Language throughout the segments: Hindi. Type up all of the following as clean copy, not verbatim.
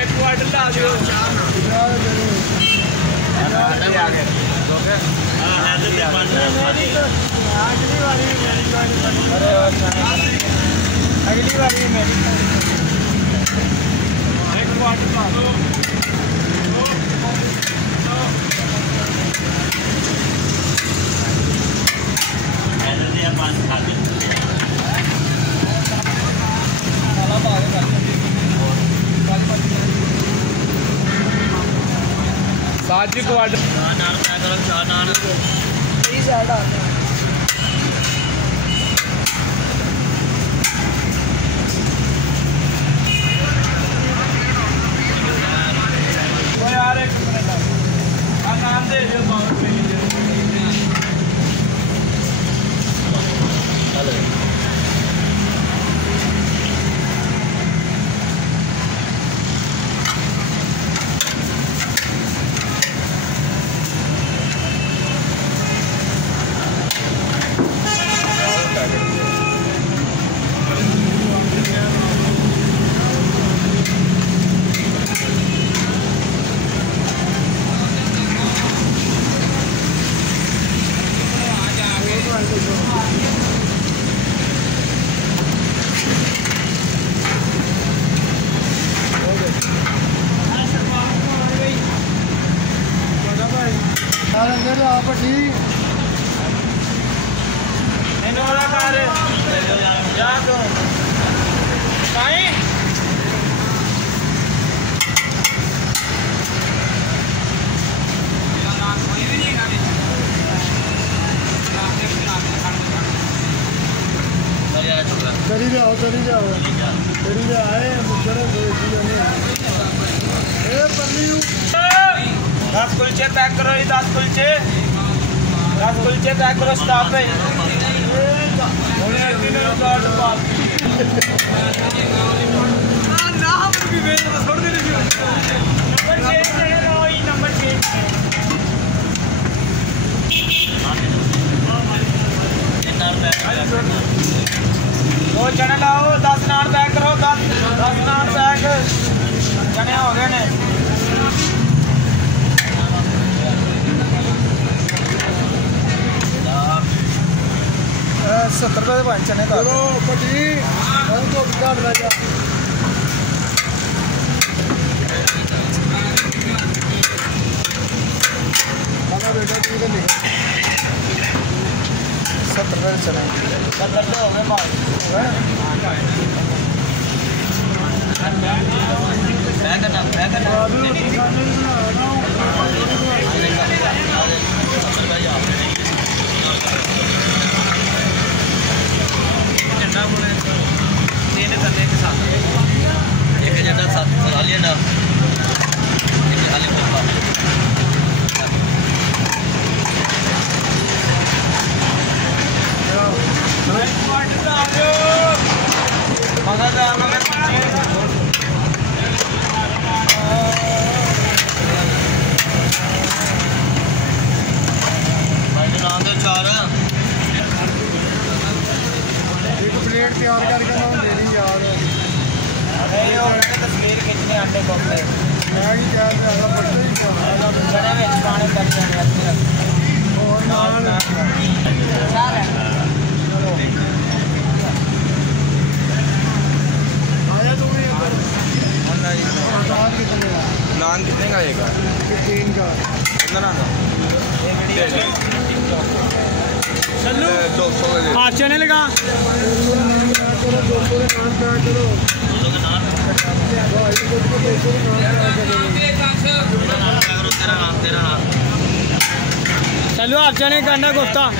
एक क्वार्टर ला दियो अगली बारी मेरी एक क्वार्टर ला दो साजी क्वार्टर नान करो चार नान सही साइड आता है वो यार एक मिनट नाम दे दो आप ठीक इनोला कार जा तो काई कोई भी नहीं गाड़ी करी जाओ आए मुझे ए पन्नी 10 कुलचे पैक करो ये 10 कुलचे पैक करो स्टॉप पे दो चने लाओ 10 नान पैक करो 10 नान पैक चने हो गए ने 70 रुपए के 5 चने का चलो पटी हमको काट ला जा खाना बेटा तू इधर लिख 70 रुपए चने 70 हो गए बात पैक करना तीन करने के साथ एक एजेंडा साथ लिया ना खाली प्लेट तैयार करके ना देनी याद तस्वीर खिंचने आटे को मैं क्या पढ़ते ही चने पानी करते नान कितने का एक 3 का कितना नान चलो 200 का चने लगा चलो आप चने का अंडा कोफ्ता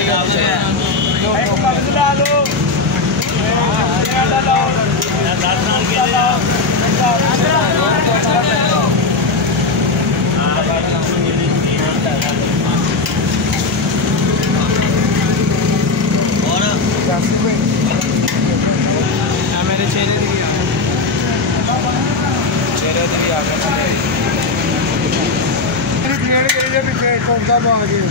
मेरे चेहरे भी आ गए पीछे कोफ्ता में आ गए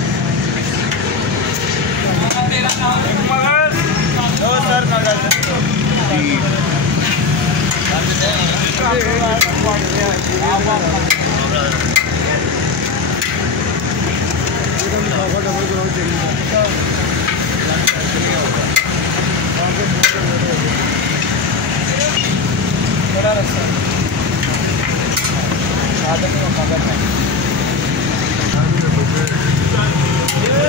सर Ada